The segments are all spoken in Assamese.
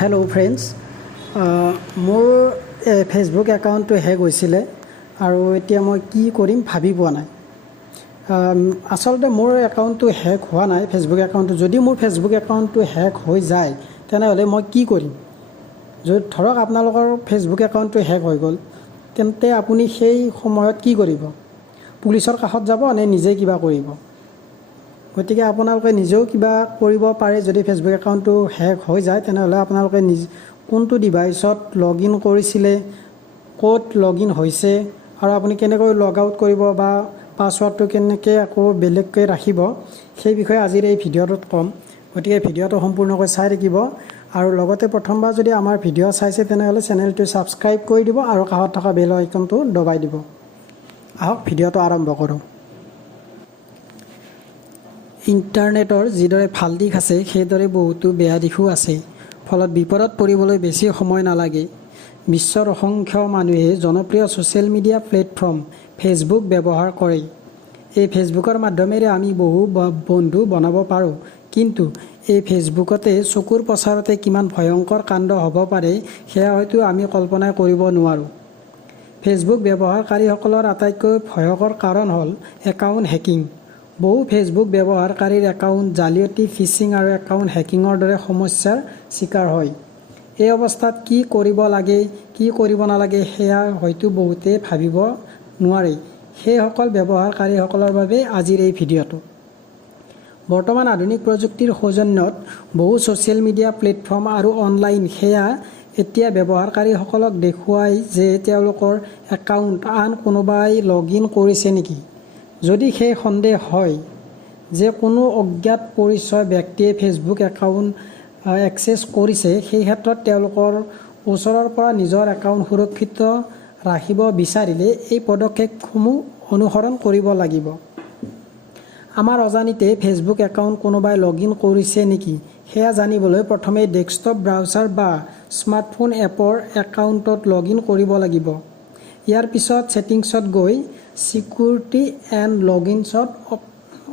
হেল্ল' ফ্ৰেণ্ডছ, মোৰ ফেচবুক একাউণ্টটো হেক হৈছিলে আৰু এতিয়া মই কি কৰিম ভাবি পোৱা নাই। আচলতে মোৰ একাউণ্টটো হেক হোৱা নাই। ফেচবুক একাউণ্টটো যদি মোৰ ফেচবুক একাউণ্টটো হেক হৈ যায় তেনেহ'লে মই কি কৰিম। যদি ধৰক আপোনালোকৰ ফেচবুক একাউণ্টটো হেক হৈ গ'ল, তেন্তে আপুনি সেই সময়ত কি কৰিব? পুলিচৰ কাষত যাব নে নিজে কিবা কৰিব? গতিকে আপোনালোকে নিজেও কিবা কৰিব পাৰে। যদি ফেচবুক একাউণ্টটো হেক হৈ যায় তেনেহ'লে আপোনালোকে কোনটো ডিভাইচত লগ ইন কৰিছিলে, ক'ত লগ ইন হৈছে আৰু আপুনি কেনেকৈ লগ আউট কৰিব বা পাছৱাৰ্ডটো কেনেকৈ আকৌ বেলেগকৈ ৰাখিব, সেই বিষয়ে আজিৰ এই ভিডিঅ'টোত ক'ম। গতিকে ভিডিঅ'টো সম্পূৰ্ণকৈ চাই থাকিব আৰু লগতে প্ৰথমবাৰ যদি আমাৰ ভিডিঅ' চাইছে তেনেহ'লে চেনেলটো ছাবস্ক্ৰাইব কৰি দিব আৰু কাষত থকা বেল আইকনটো দবাই দিব। আহক ভিডিঅ'টো আৰম্ভ কৰোঁ। ইণ্টাৰনেটৰ যিদৰে ভাল দিশ আছে সেইদৰে বহুতো বেয়া দিশো আছে। ফলত বিপদত পৰিবলৈ বেছি সময় নালাগে। বিশ্বৰ অসংখ্য মানুহে জনপ্ৰিয় ছ'চিয়েল মিডিয়া প্লেটফৰ্ম ফেচবুক ব্যৱহাৰ কৰে। এই ফেচবুকৰ মাধ্যমেৰে আমি বহু বন্ধু বনাব পাৰোঁ, কিন্তু এই ফেচবুকতে চকুৰ পচাৰতে কিমান ভয়ংকৰ কাণ্ড হ'ব পাৰে সেয়া হয়তো আমি কল্পনা কৰিব নোৱাৰোঁ। ফেচবুক ব্যৱহাৰকাৰীসকলৰ আটাইতকৈ ভয়ংকৰ কাৰণ হ'ল একাউণ্ট হেকিং। বহু ফেচবুক ব্যৱহাৰকাৰীৰ একাউণ্ট জালিয়াতি, ফিচিং আৰু একাউণ্ট হেকিঙৰ দৰে সমস্যাৰ চিকাৰ হয়। এই অৱস্থাত কি কৰিব লাগে, কি কৰিব নালাগে সেয়া হয়তো বহুতে ভাবিব নোৱাৰে। সেইসকল ব্যৱহাৰকাৰীসকলৰ বাবে আজিৰ এই ভিডিঅ'টো। বৰ্তমান আধুনিক প্ৰযুক্তিৰ সৌজন্যত বহু ছ'চিয়েল মিডিয়া প্লেটফৰ্ম আৰু অনলাইন সেৱা এতিয়া ব্যৱহাৰকাৰীসকলক দেখুৱায় যে তেওঁলোকৰ একাউণ্ট আন কোনোবাই লগ ইন কৰিছে নেকি। যদি সেই সন্দেহ হয় যে কোনো অজ্ঞাত পৰিচয় ব্যক্তিয়ে ফেচবুক একাউণ্ট এক্সেছ কৰিছে, সেই ক্ষেত্ৰত তেওঁলোকৰ ওচৰৰ পৰা নিজৰ একাউণ্ট সুৰক্ষিত ৰাখিব বিচাৰিলে এই পদক্ষেপসমূহ অনুসৰণ কৰিব লাগিব। আমাৰ অজানিতে ফেচবুক একাউণ্ট কোনোবাই লগ ইন কৰিছে নেকি সেয়া জানিবলৈ প্ৰথমে ডেস্কটপ ব্ৰাউজাৰ বা স্মাৰ্টফোন এপৰ একাউণ্টত লগ ইন কৰিব লাগিব। ইয়াৰ পিছত ছেটিংছত গৈ ছিকিউৰিটি এণ্ড লগইনছত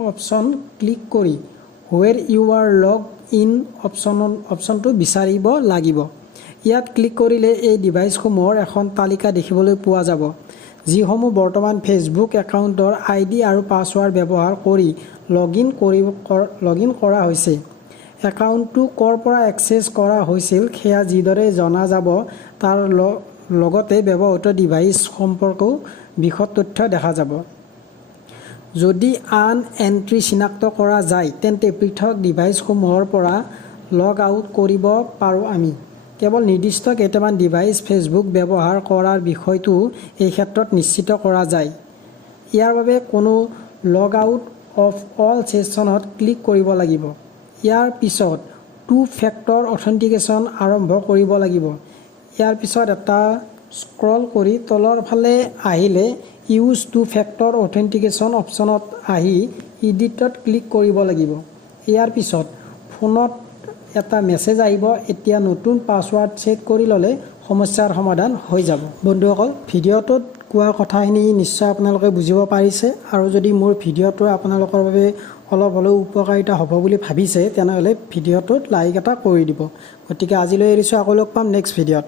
অপশ্যন ক্লিক কৰি where you are log in অপশ্যনটো বিচাৰিব লাগিব। ইয়াত ক্লিক কৰিলে এই ডিভাইচসমূহৰ এখন তালিকা দেখিবলৈ পোৱা যাব, যিসমূহ বৰ্তমান ফেচবুক একাউণ্টৰ আইডি আৰু পাছৱাৰ্ড ব্যৱহাৰ কৰি লগ ইন কৰা হৈছে। একাউণ্টটো ক'ৰ পৰা এক্সেছ কৰা হৈছিল সেয়া যিদৰে জনা যাব, তাৰ লগতে ব্যৱহৃত ডিভাইচ সম্পৰ্কেও বিশদ তথ্য দেখা যাব। যদি আন এণ্ট্ৰি চিনাক্ত কৰা যায় তেন্তে পৃথক ডিভাইচসমূহৰ পৰা লগ আউট কৰিব পাৰোঁ আমি। কেৱল নিৰ্দিষ্ট কেইটামান ডিভাইচ ফেচবুক ব্যৱহাৰ কৰাৰ বিষয়টো এই ক্ষেত্ৰত নিশ্চিত কৰা যায়। ইয়াৰ বাবে কোনো লগ আউট অফ অল ছেছনত ক্লিক কৰিব লাগিব। ইয়াৰ পিছত টু ফেক্টৰ অথেণ্টিকেশ্যন আৰম্ভ কৰিব লাগিব। ইয়াৰ পিছত এটা স্ক্ৰল কৰি তলৰ ফালে আহিলে ইউজ টু ফেক্টৰ অথেণ্টিকেশ্যন অপশ্যনত আহি ইডিটত ক্লিক কৰিব লাগিব। ইয়াৰ পিছত ফোনত এটা মেছেজ আহিব, এতিয়া নতুন পাছৱাৰ্ড ছেট কৰি ল'লে সমস্যাৰ সমাধান হৈ যাব। বন্ধুসকল, ভিডিঅ'টোত কোৱা কথাখিনি নিশ্চয় আপোনালোকে বুজিব পাৰিছে আৰু যদি মোৰ ভিডিঅ'টো আপোনালোকৰ বাবে অলপ হ'লেও উপকাৰিতা হ'ব বুলি ভাবিছে তেনেহ'লে ভিডিঅ'টোত লাইক এটা কৰি দিব। গতিকে আজিলৈ এৰিছোঁ, আকৌ লগ পাম নেক্সট ভিডিঅ'ত।